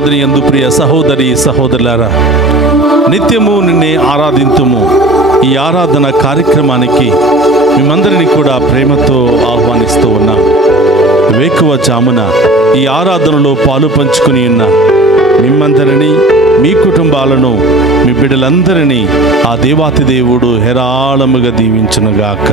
ప్రభునాథుని యందు ప్రియ సహోదరి సహోదరులారా, నిత్యము నిన్నే ఆరాధింతుము ఈ ఆరాధన కార్యక్రమానికి మిమ్మందరినీ కూడా ప్రేమతో ఆహ్వానిస్తూ ఉన్నాం. వేకువ జామున ఈ ఆరాధనలో పాలు పంచుకుని ఉన్న మిమ్మందరినీ, మీ కుటుంబాలను, మీ బిడ్డలందరినీ ఆ దేవాతి దేవుడు హేరాళముగా దీవించునుగాక.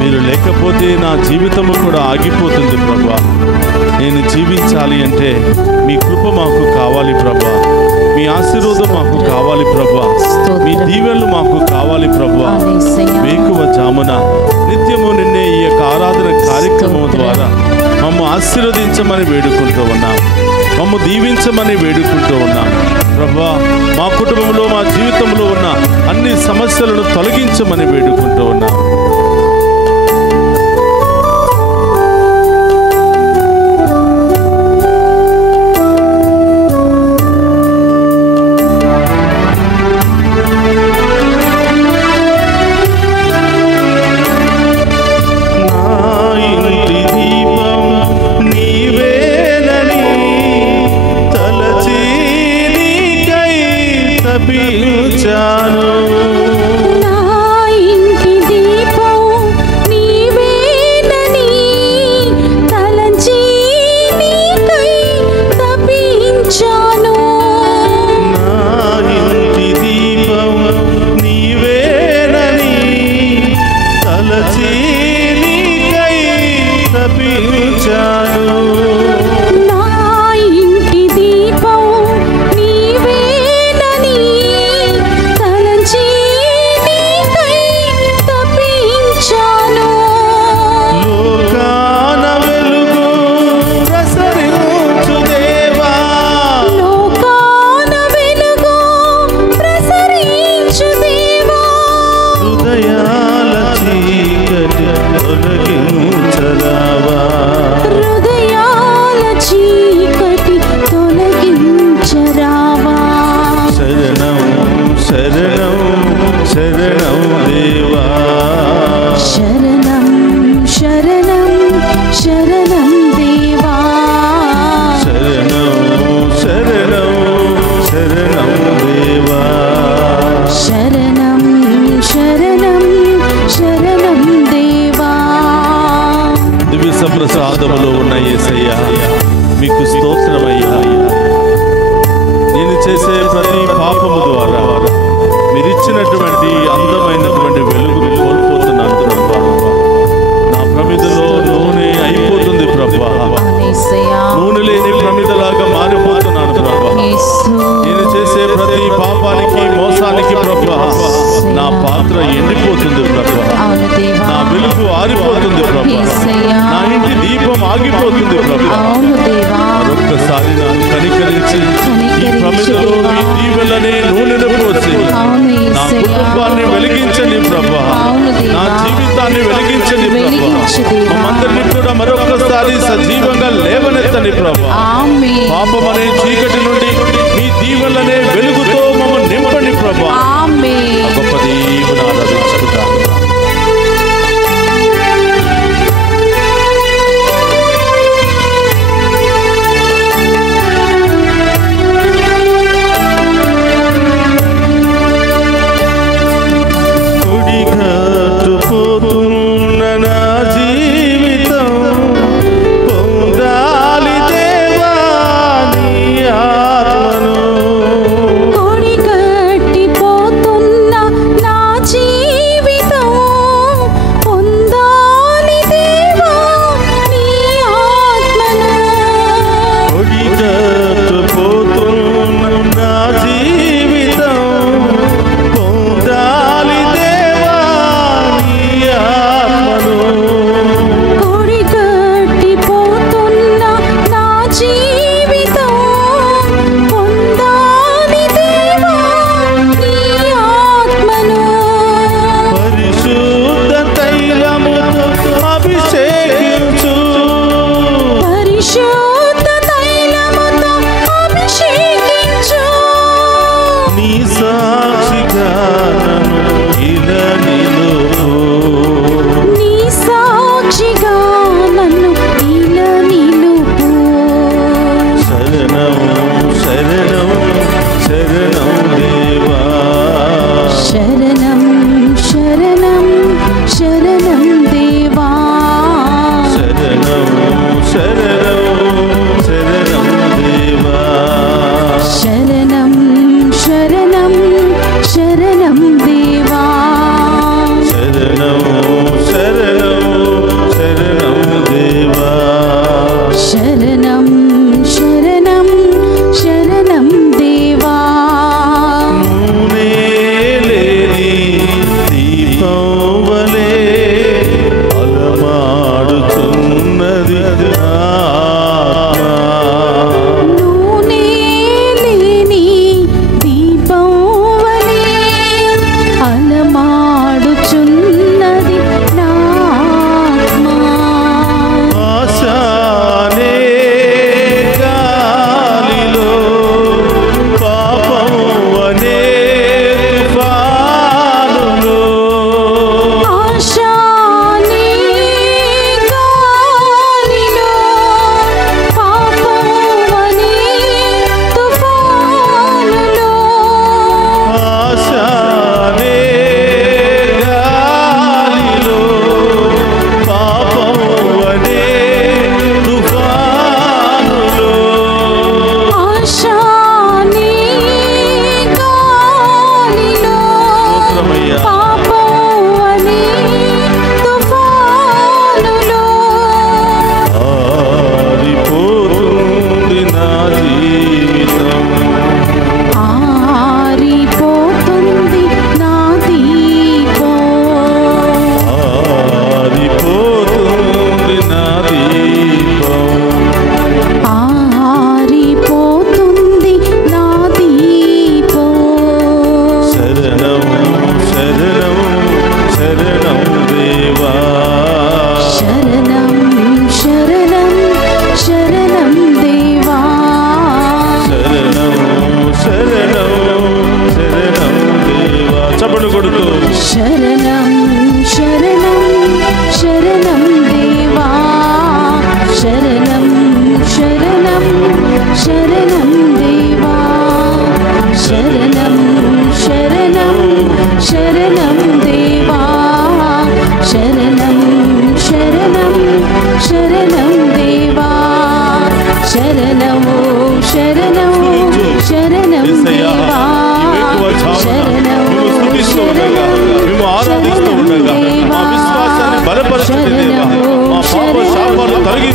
మీరు లేకపోతే నా జీవితము కూడా ఆగిపోతుంది ప్రభువా. నేను జీవించాలి అంటే మీ కృప మాకు కావాలి ప్రభువా. మీ ఆశీర్వాదం మాకు కావాలి ప్రభువా. మీ దీవెనలు మాకు కావాలి ప్రభువా. వేకువ జామున నిత్యము నిన్నే ఈ యొక్క ఆరాధన కార్యక్రమం ద్వారా మమ్ము ఆశీర్వదించమని వేడుకుంటూ ఉన్నాం. మమ్ము దీవించమని వేడుకుంటూ ఉన్నాం ప్రభువా. మా కుటుంబంలో, మా జీవితంలో ఉన్న అన్ని సమస్యలను తొలగించమని వేడుకుంటూ ఉన్నాం. ఇచ్చినటువంటి అందమైనటువంటి వెలుగును కోల్పోతున్నాను ప్రభా. నా ప్రమిదలో నూనె అయిపోతుంది ప్రభా. నూనె లేని ప్రమిదలాగా మారిపోతున్నాను ప్రభా. నేను చేసే ప్రతి పాపానికి మోసానికి ప్రభా నా పాత్ర ఎండిపోతుంది ప్రభా. నా వెలుగు ఆరిపోతుంది ప్రభా. నా ఇంటి దీపం ఆగిపోతుంది ప్రభా. మరొక్కసారి నన్ను కనికరించి ఈ ప్రమిదలో మీ దీవెనలనే నూనెను పోసి నా కుటుంబాన్ని వెలిగించండి ప్రభా. నా జీవితాన్ని వెలిగించండి ప్రభా. మమ్మందరినీ కూడా మరొక్కసారి సజీవంగా లేవనెత్తని ప్రభా. పాపం అనే చీకటి నుండి మీ దీవెనలనే వెలుగుతో మమ్మల్ని నింపండి ప్రభా. గొప్ప దీవెన ఆరాధించుకుంటాను.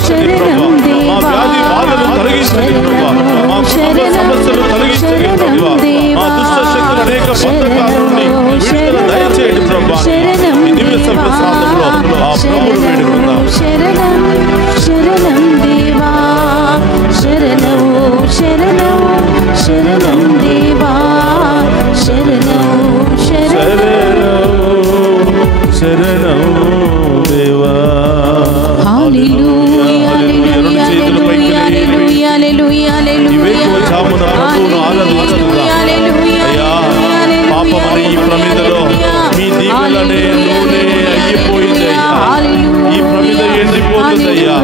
తొలగించండి ప్రభా. మా వ్యాధి బాధలు తొలగించండి ప్రభా. మా కుటుంబ సమస్యలు తొలగించండి ప్రభా. మా దుష్ట శక్తులు అనేక బంధకాల నుండి విడుదల దయచేయండి ప్రభా. ఈ దివ్య సర్వసాధంలో ఆ ప్రభువును వేడుకుందాం. శరణం శరణం దేవా శరణం శరణం శరణం దేవా శరణం శరణం శరణం దేవా. హల్లెలూయా హల్లెలూయా హల్లెలూయా హల్లెలూయా హల్లెలూయా పాపమనే ఈ ప్రమిదలో మీ దీవెనలనే నూనె అయిపోయిందయ్యా. ఈ ప్రమిద ఎండిపోతుందయ్యా.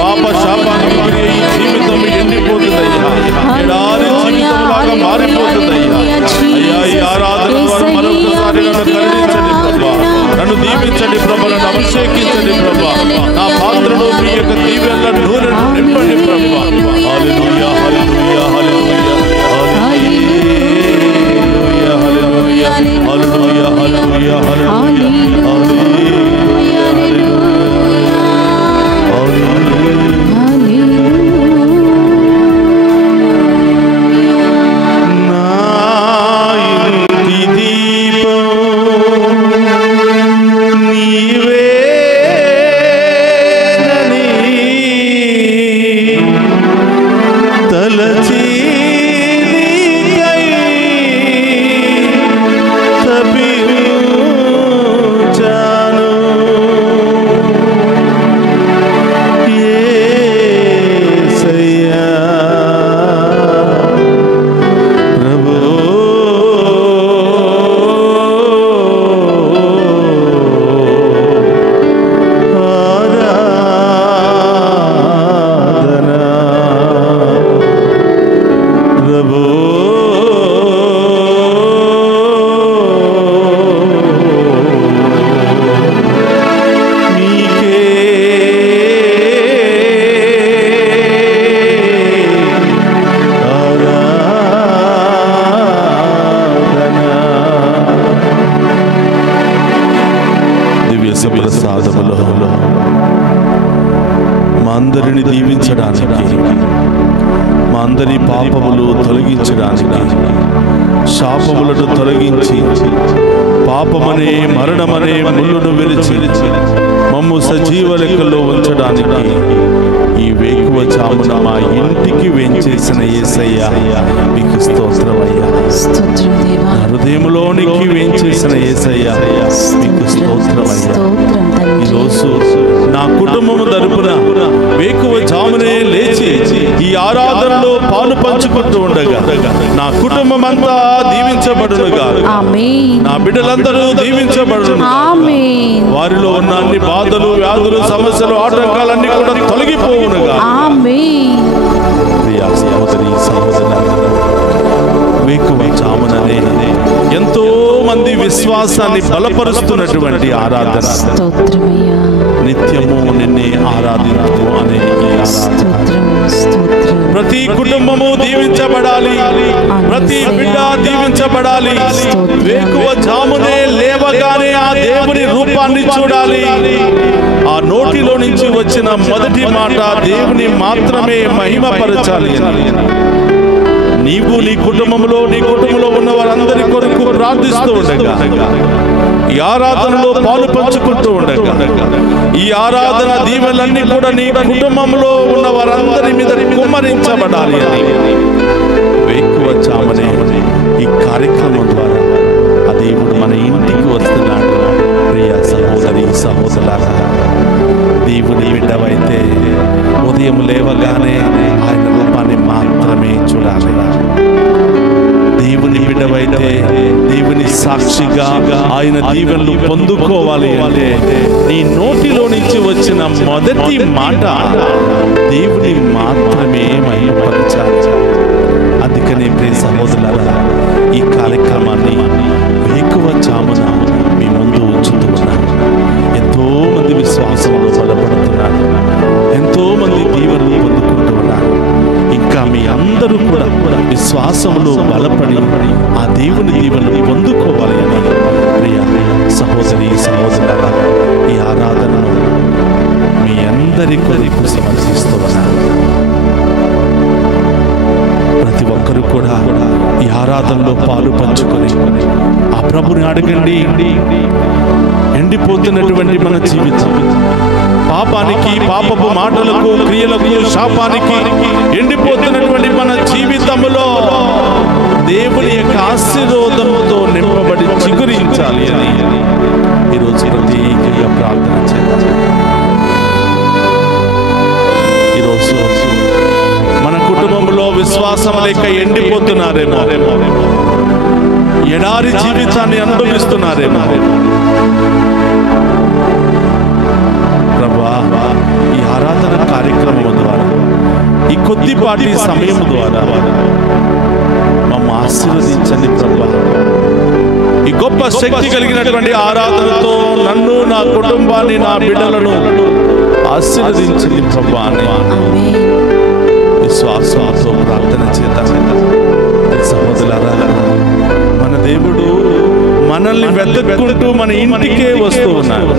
పాప శాపానికి గురి ఈ జీవితం ఎండిపోతుందయ్యా. ఎడారి జీవితంలాగా మారిపోతుందయ్యా. అయ్యా, ఈ ఆరాధన ద్వారా మరొకసారి నన్ను కరుణించండి ప్రభా. నన్ను దీవించండి ప్రభా. నన్ను అభిషేకించండి ప్రభా. నా పాత్రలో మీ యొక్క దీవెనల నూనెను నింపండి ప్రభా. హల్లెలూయా హల్లెలూయా హల్లెలూయా హల్లెలూయా హల్లెలూయా హల్లెలూయా హల్లెలూయా మా అందరిని దీవించడానికి, మా అందరి పాపములు తొలగించడానికి, శాపములను తొలగించి పాపమనే మరణమనే ముళ్ళును విరిచి మమ్ము సజీవ లెక్కలో ఉంచడానికి ఈ వేకువ చామున మా ఇంటికి వేంచేసిన యేసయ్యా మీకు స్తోత్రమయ్యా. హృదయంలోనికి వేంచేసిన యేసయ్యా మీకు స్తోత్రమయ్యా. ఈరోజు నా కుటుంబము తరపున వేకువ జామునే లేచి ఈ ఆరాధనలో పాలు పంచుకుంటూ ఉండగా నా కుటుంబం అంతా దీవించబడునుగా, నా బిడ్డలందరూ దీవించబడును. వారిలో ఉన్న అన్ని బాధలు, వ్యాధులు, సమస్యలు, ఆటంకాలన్నీ కూడా తొలగిపోవునుగా. ప్రియా సహోదరి సహోదరులారా, వేకువ జాముననే ఎంతో మంది విశ్వాసాన్ని బలపరుస్తున్నటువంటి ఆరాధన, నిత్యము నిన్నే ఆరాధించు అనే ప్రతి కుటుంబము దీవించబడాలి, ప్రతి బిడ్డ దీవించబడాలి. వేకువ జామునే లేవగానే ఆ దేవుని రూపాన్ని చూడాలి. ఆ నోటిలో నుంచి వచ్చిన మొదటి మాట దేవుని మాత్రమే మహిమపరచాలి. నీవు నీ కుటుంబంలో ఉన్న వారందరి కొరకు ప్రార్థిస్తూ ఉండగా, ఈ ఆరాధనలో పాలు పంచుకుంటూ ఉండగా, ఈ ఆరాధన దీవెనలన్నీ కూడా నీ కుటుంబంలో ఉన్న వారందరి మీద కుమ్మరించబడాలి అని వేకువ జామునే ఈ కార్యక్రమం ద్వారా ఆ దేవుడు మన ఇంటికి వస్తున్నాడు. ప్రియ సహోదరి సహోదరులారా, దేవుని బిడ్డవైతే ఉదయం లేవగానే ఆయన రూపాన్ని మాత్రమే చూడాలి. దేవుని బిడ్డవైతే దేవుని సాక్షిగా ఆయన దీవెనలు పొందుకోవాలి అంటే నీ నోటిలో నుంచి వచ్చిన మొదటి మాట దేవుని మాత్రమే మహిమపరచాలి. అందుకనే ప్రియ సహోదరులారా, ఈ కార్యక్రమాన్ని వేకువ జామున మీ ముందు ఉంచుతూ ఉన్నాను. ఎంతో మంది విశ్వాసంలో బలపడుతున్నారు, ఎంతో మంది దీవెనలు పొందుకుంటూ ఉన్నారు. ఇంకా మీ అందరూ కూడా విశ్వాసంలో బలపడి ఆ దేవుని దీవెనలు పొందుకోవాలి అని ప్రియ సహోదరి సహోదరులారా, ఈ ఆరాధనను మీ అందరి అందరి కొరకు సమర్పిస్తూ ఉన్నాను. ప్రతి ఒక్కరు కూడా ఈ ఆరాధనలో పాలు పంచుకొని ఆ ప్రభుని అడగండి. ఎండిపోతున్నటువంటి మన జీవితం, పాపానికి, పాపపు మాటలకు, క్రియలకు, శాపానికి ఎండిపోతున్నటువంటి మన జీవితంలో దేవుని యొక్క ఆశీర్వాదంతో నింపబడి చిగురించాలి అని ఈరోజు ప్రత్యేకంగా ప్రార్థన చేద్దాం. ఈరోజు మన కుటుంబంలో విశ్వాసం లేక ఎండిపోతున్నారేమో, ఎడారి జీవితాన్ని అనుభవిస్తున్నారేమో. ప్రభా, ఈ ఆరాధన కార్యక్రమం ద్వారా, ఈ కొద్దిపాటి సమయం ద్వారా మమ్మల్ని ఆశీర్వదించండి ప్రభా. ఈ గొప్ప శక్తి కలిగినటువంటి ఆరాధనతో నన్ను, నా కుటుంబాన్ని, నా బిడ్డలను ఆశీర్వదించండి ప్రభా అని విశ్వాసంతో ప్రార్థన చేద్దాం. సహోదరులారా, మన దేవుడు మనల్ని వెతుక్కుంటూ మన ఇంటికే వస్తూ ఉన్నాడు.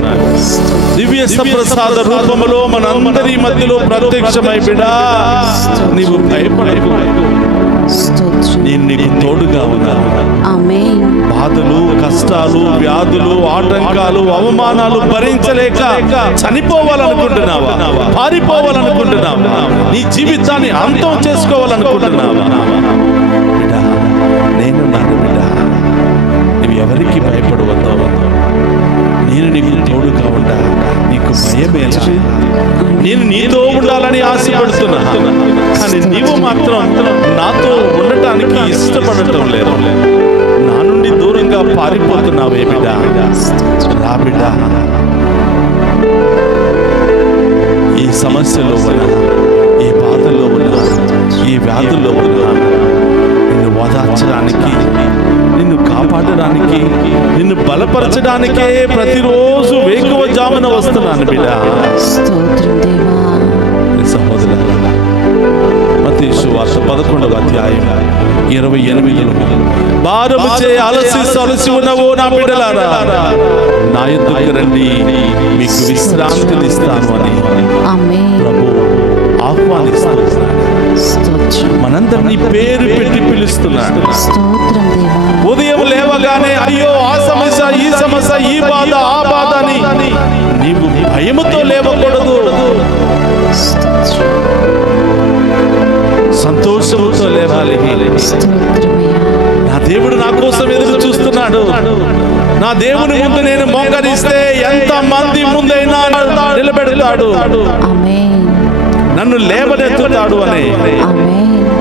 దివ్య ప్రసాద రూపములో మన అందరి మధ్యలో ప్రత్యక్షమై బిడ్డా, నీవు భయపడకు, నేను నీకు తోడుగా ఉన్నాను. బాధలు, కష్టాలు, వ్యాధులు, ఆటంకాలు, అవమానాలు భరించలేక చనిపోవాలనుకుంటున్నావా? పారిపోవాలనుకుంటున్నావా? నీ జీవితాన్ని అంతం చేసుకోవాలనుకుంటున్నావా? బిడ్డా, నేను నాను బిడ్డా, నువ్వు ఎవరికి భయపడవద్దు. నేను నీకు తోడుగా ఉండా, నీకు భయమే. నేను నీతో ఉండాలని ఆశపడుతున్నా, కానీ నీవు మాత్రం నాతో ఉండటానికి ఇష్టపడటం లేదు. నా నుండి దూరంగా పారిపోతున్నావే బిడ్డా. రా బిడ్డా, ఈ సమస్యలో ఉన్నా, ఈ బాధల్లో ఉన్నా, ఈ వ్యాధుల్లో ఉన్నా, నిన్ను ఓదార్చడానికి, నిన్ను కాపాడడానికి, నిన్ను బలపరచడానికే ప్రతిరోజు వేకువజామున వస్తున్నాను బిడ్డ. సహోదరులారా, మత్తయి సువార్త 11వ అధ్యాయం 28లో, భారముచే అలసి సొలసి ఉన్నవో నా బిడ్డలారా, నా యొద్దకు రండి, మీకు విశ్రాంతిని ఇస్తాను అని ప్రభు ఆహ్వానిస్తున్నాడు. మనందరినీ పేరు పెట్టి పిలుస్తున్నాడు. ఉదయం లేవగానే అయ్యో ఆ సమస్య, ఈ సమస్య, ఈ బాధ, ఆ బాధ అని నీవు భయముతో లేవకూడదు. సంతోషముతో లేవాలి. నా దేవుడు నా కోసం ఎదురు చూస్తున్నాడు. నా దేవుని ముందు నేను మోకరిస్తే ఎంత మంది ముందైనా నిలబెడతాడు, నన్ను లేవనెత్తుతాడు అనే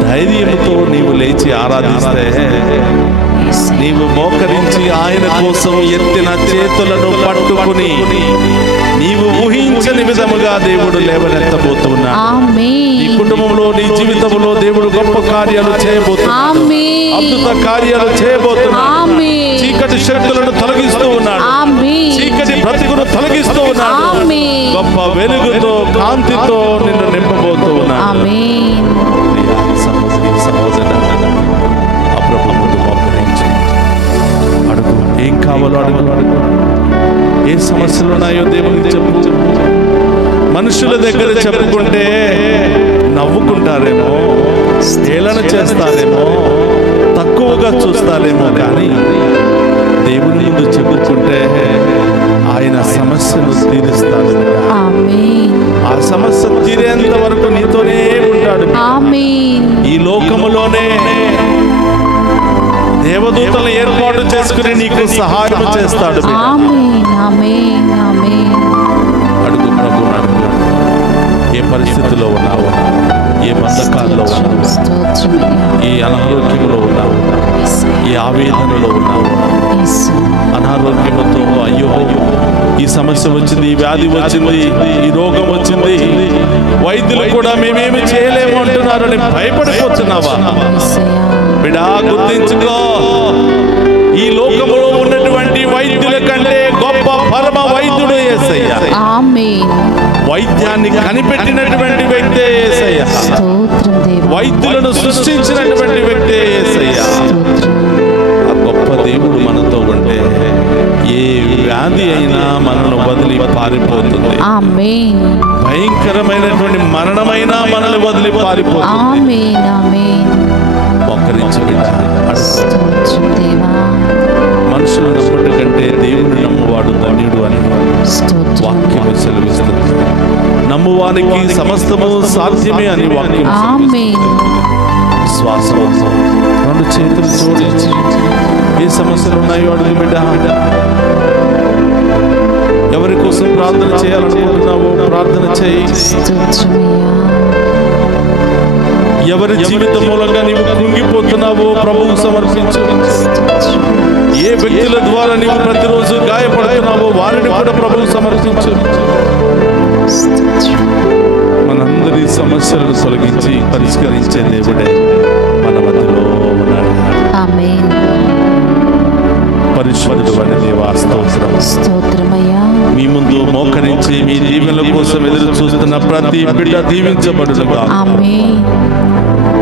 ధైర్యంతో నీవు లేచి ఆరాధిస్తే, నీవు మోకరించి ఆయన కోసం ఎత్తిన చేతులను పట్టుకుని నీవు ఊహించని విధముగా దేవుడు లేవనెత్తబోతున్నాడు. నీ కుటుంబంలో, నీ జీవితంలో దేవుడు గొప్ప కార్యాలు చేయబోతున్నాడు, అద్భుత కార్యాలు చేయబోతున్నాడు. చీకటి శక్తులను తొలగిస్తూ ఉన్నాడు, చీకటి బ్రతుకును తొలగిస్తూ ఉన్నాడు. గొప్ప వెలుగుతో, కాంతితో నిన్ను నింపబోతూ ఉన్నాడు. సహోదరి, ఆ ప్రభు ముందు మోకరించి అడుగు, ఏం కావాలో అడుగు. ఏ సమస్యలు ఉన్నాయో దేవునికి చెప్పు. మనుషుల దగ్గర చెప్పుకుంటే నవ్వుకుంటారేమో, హేళన చేస్తారేమో, తక్కువగా చూస్తారేమో, కానీ దేవుని ముందు చెప్పుకుంటే ఆయన సమస్యను తీరుస్తాడు. ఆ సమస్య తీరేంత వరకు నీతోనే ఉంటాడు. ఈ లోకములోనే దేవదూతలు ఏర్పాటు చేసుకుని నీకు సహాయం చేస్తాడు. అడుగు ప్రభు, అడుగు. ఏ పరిస్థితిలో ఉన్నావు, ఏ బంధకాల్లో ఉన్నావు, ఏ అనారోగ్యంలో ఉన్నావు, ఏ ఆవేదనలో ఉన్నావు, అనారోగ్యంతో అయ్యో ఈ సమస్య వచ్చింది, ఈ వ్యాధి వచ్చింది, ఈ రోగం వచ్చింది, వైద్యులు కూడా మేమేమి చేయలేము అంటున్నారని భయపడిపోతున్నావా? బిడా, గుర్తించుకో, ఈ లోకంలో ఉన్నటువంటి వైద్యుల కంటే గొప్ప పరమ వైద్యుడు యేసయ్య. వైద్యాన్ని కనిపెట్టినటువంటి వ్యక్తే యేసయ్య. వైద్యులను సృష్టించినటువంటి వ్యక్తే యేసయ్య. ఆ గొప్ప దేవుడు మనతో ఉంటే ఏ వ్యాధి అయినా మనను వదిలి పారిపోతుంది. భయంకరమైనటువంటి మరణమైనా మనల్ని వదిలి పారిపోతుంది. ఆమేన్ ఆమేన్. ఒక్కరించి బిడ్డ స్తోత్రం దేవా. మనుషులు నమ్ముట కంటే దేవుని నమ్మువాడు ధన్యుడు అని స్తోత్రం. వాక్యం సెలవిస్తుంది. నమ్మువానికి సమస్తము సాధ్యమే అని వాక్యం ఆమేన్. విశ్వాసంతో రెండు చేతులు జోడించి ఏ సమస్యలు ఉన్నాయో అడుగు బిడ్డ. ఎవరి కోసం ప్రార్థన చేయాలనుకుంటున్నావో ప్రార్థన చేయి. స్తోత్రమయ్యా. ఎవరి జీవితం మూలంగా నీవు కృంగిపోతున్నావో ప్రభువుకు సమర్పించు. ఏ వ్యక్తుల ద్వారా నీవు ప్రతిరోజు గాయపడుతున్నావో వారిని కూడా ప్రభువుకు సమర్పించు. మనందరి సమస్యలను తొలగించి పరిష్కరించే దేవుడే మన మధ్యలో ఉన్నాడు. ఆమేన్. పరిశుద్ధుడు అనే దేవా స్తోత్రం. స్తోత్రమయ్యా. మీ ముందు మోకరించి మీ దీవెనల కోసం ఎదురు చూస్తున్న ప్రతి బిడ్డ దీవించబడునుగా. ఆమేన్.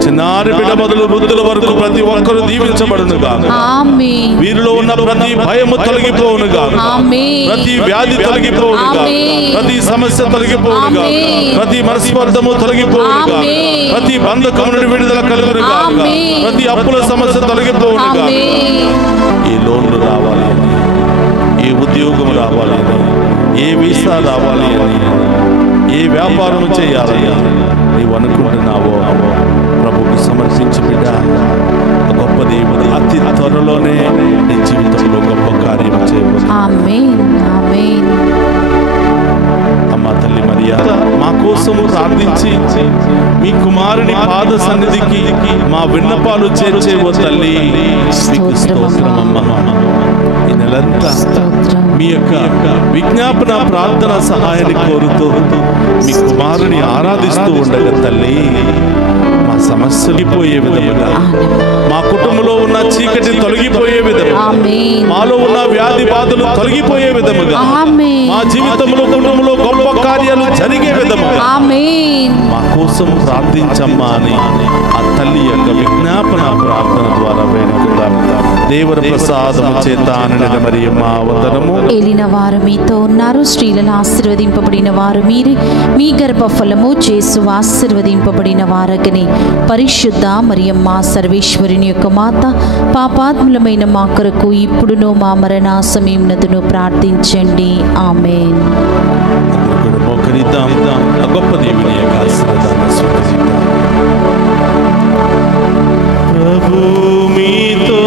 చిన్నారి బిడ్డ మొదలు వృద్ధుల వరకు ప్రతి ఒక్కరు దీవించబడునుగా. ఆమేన్. వీరిలో ఉన్న ప్రతి భయము తొలగిపోవునుగా. ఆమేన్. ప్రతి వ్యాధి తొలగిపోవునుగా. ఆమేన్. ప్రతి సమస్య తొలగిపోవునుగా. ఆమేన్. ప్రతి మనస్పర్ధము తొలగిపోవునుగా. ఆమేన్. ప్రతి బంధకం నుండి విడుదల కలుగునుగా. ఆమేన్. ప్రతి అప్పుల సమస్య తొలగిపోవునుగా. ఆమేన్. ఏ లోన్లు రావాలి అని, ఏ ఉద్యోగం రావాలి అని, ఏ వీసా రావాలి అని, ఏ వ్యాపారం చేయాలని నీవు అనుకుంటున్నావో ప్రభువుకు సమర్పించి బిడ్డ. గొప్ప దేవుడు అతి త్వరలోనే నీ జీవితంలో గొప్ప కార్యం చేయబోతున్నాడు. ఆమేన్ ఆమేన్. అమ్మ తల్లి మరియా మా కోసం ప్రార్థించి మీ కుమారుని పాద సన్నిధికి మా విన్నపాలు చేర్చే ఓ తల్లి, మీకు స్తోత్రమమ్మా. ఈ నెలంతా స్తోత్రం. మీ యొక్క విజ్ఞాపన ప్రార్థన సహాయాన్ని కోరుతూ మీ కుమారుని ఆరాధిస్తూ ఉండగా తల్లి, మా సమస్యలు పోయే విధముగా, మా కుటుంబంలో ఉన్న చీకటి తొలగిపోయే విధముగా, ఆమేన్. మాలో ఉన్న వ్యాధి బాధలు తొలగిపోయే విధముగా, ఆమేన్. మా జీవితంలో కుటుంబంలో గొప్ప కార్యాలు జరిగే విధముగా ఆమేన్. మా కోసం ప్రార్థించమ్మా అని ఆ తల్లి యొక్క విజ్ఞాపన ప్రార్థన ద్వారా వేడుకుందాం. దేవర ప్రసాదము చేత నిండిన మరియమ్మ వందనము. ఏలిన వారు మీతో ఉన్నారు, స్త్రీలను ఆశీర్వదింపబడిన వారు మీరే, మీ గర్భఫలము యేసు ఆశీర్వదింపబడిన వారగనే. పరిశుద్ధ మరియమ్మ సర్వేశ్వరుని యొక్క మాత, పాపాత్ములమైన మా కొరకు ఇప్పుడును మా మరణ సమయమునందును ప్రార్థించండి. ఆమేన్. మోకరిద్దాం. ఆ గొప్ప దేవుని యొక్క ఆశీర్వాదాన్ని స్వీకరిద్దాం. ప్రభు మీతో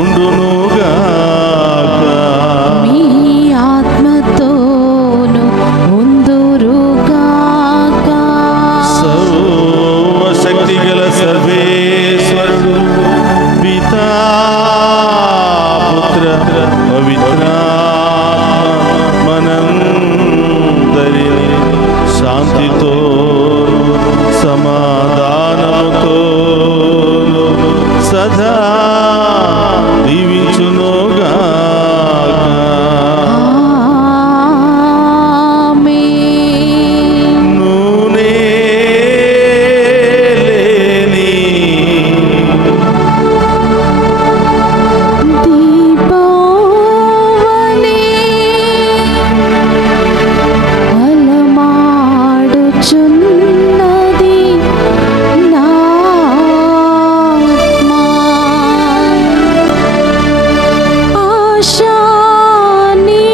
ఉండునుగాక. మీ ఆత్మతోను ఉందురుగాక. సర్వశక్తి గల సర్వేశ్వరుడు పితా పుత్ర పవిత్రాత్మ మనందరినీ శాంతితో సమాధానముతో సదా దీవించునుగాక. ఆమేన్. నూనె లేని దీపావళి అలమాడుచున్నది నా ఆత్మ. ఆశాని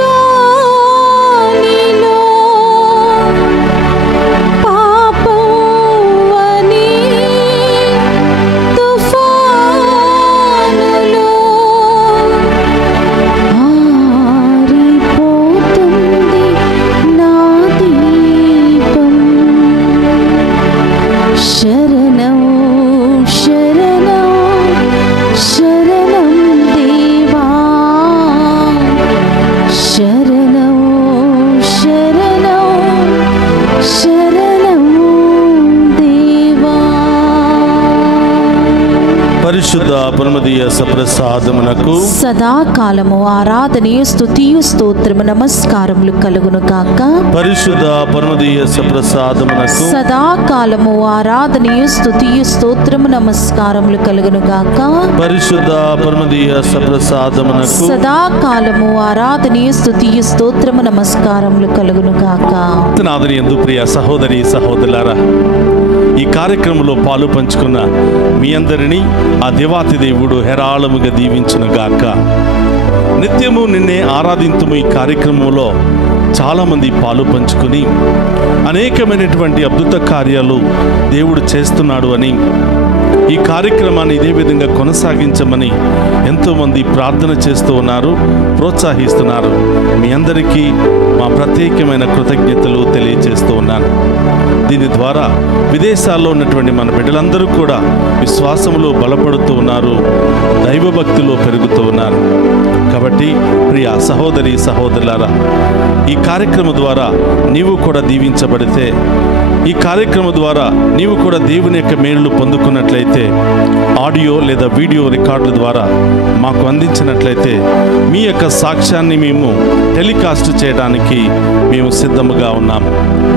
గాలిలో పాపవని తుఫానులో ఆరిపోతుంది నా దీపం. శరణం శరణం శరణం దేవా. శరణం శరణం శరణం దేవా. పరిశుద్ధ పరమదీయ సప్రసాదమునకు సదాకాలము ఆరాధనీయ స్తుతియు స్తోత్రము నమస్కారములు కలుగును గాక. పరిశుద్ధ పరమదీయ సప్రసాదమునకు సదాకాలము ఆరాధనీయ స్తుతియు స్తోత్రము నమస్కారములు కలుగును గాక. పరిశుద్ధ పరమదీయ సప్రసాదమునకు సదాకాలము ఆరాధనీయ స్తుతియు స్తోత్రము నమస్కారములు కలుగును గాక. నాదనీయందు ప్రియ సహోదరి సహోదరులారా, ఈ కార్యక్రమంలో పాలు పంచుకున్న మీ అందరినీ ఆ దేవాతి దేవుడు హేరాళముగా దీవించును గాక. నిత్యము నిన్నే ఆరాధింతుము ఈ కార్యక్రమంలో చాలామంది పాలు పంచుకుని అనేకమైనటువంటి అద్భుత కార్యాలు దేవుడు చేస్తున్నాడు అని, ఈ కార్యక్రమాన్ని ఇదే విధంగా కొనసాగించమని ఎంతోమంది ప్రార్థన చేస్తూ ఉన్నారు, ప్రోత్సహిస్తున్నారు. మీ అందరికీ మా ప్రత్యేకమైన కృతజ్ఞతలు తెలియజేస్తూ ఉన్నాను. దీని ద్వారా విదేశాల్లో ఉన్నటువంటి మన బిడ్డలందరూ కూడా విశ్వాసంలో బలపడుతూ ఉన్నారు, దైవభక్తిలో పెరుగుతూ ఉన్నారు. కాబట్టి ప్రియ సహోదరి సహోదరులారా, ఈ కార్యక్రమం ద్వారా నీవు కూడా దీవించబడితే, ఈ కార్యక్రమం ద్వారా నీవు కూడా దేవుని యొక్క మేలులు పొందుకున్నట్లయితే, ఆడియో లేదా వీడియో రికార్డుల ద్వారా మాకు అందించినట్లయితే మీ యొక్క సాక్ష్యాన్ని మేము టెలికాస్ట్ చేయడానికి మేము సిద్ధముగా ఉన్నాం.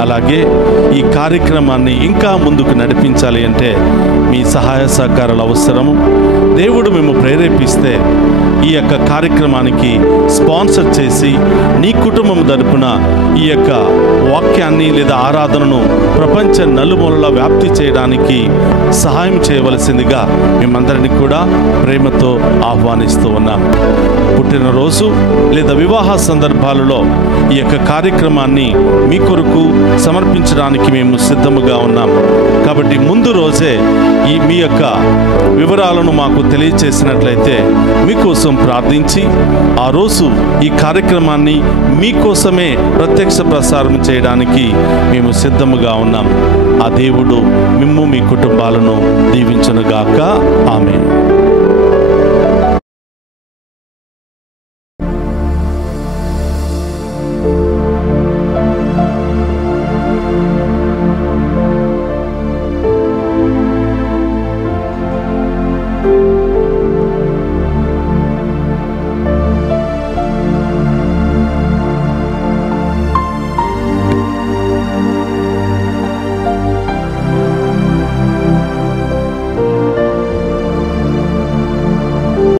అలాగే ఈ కార్యక్రమాన్ని ఇంకా ముందుకు నడిపించాలి అంటే మీ సహాయ సహకారాలు అవసరము. దేవుడు మేము ప్రేరేపిస్తే ఈ యొక్క కార్యక్రమానికి స్పాన్సర్ చేసి నీ కుటుంబం తరపున ఈ యొక్క వాక్యాన్ని లేదా ఆరాధనను ప్రపంచ నలుమూలలా వ్యాప్తి చేయడానికి సహాయం చేయవలసిందిగా మేమందరినీ కూడా ప్రేమతో ఆహ్వానిస్తూ ఉన్నాం. పుట్టినరోజు లేదా వివాహ సందర్భాలలో ఈ యొక్క కార్యక్రమాన్ని మీ కొరకు సమర్పించడానికి మేము సిద్ధముగా ఉన్నాం. కాబట్టి ముందు రోజే మీ యొక్క వివరాలను మాకు తెలియచేసినట్లయితే మీకోసం ప్రార్థించి ఆ రోజు ఈ కార్యక్రమాన్ని మీకోసమే ప్రత్యక్ష ప్రసారం చేయడానికి మేము సిద్ధముగా ఉన్నాం. ఆ దేవుడు మిమ్ము మీ కుటుంబాలను దీవించునుగాక. ఆమేన్.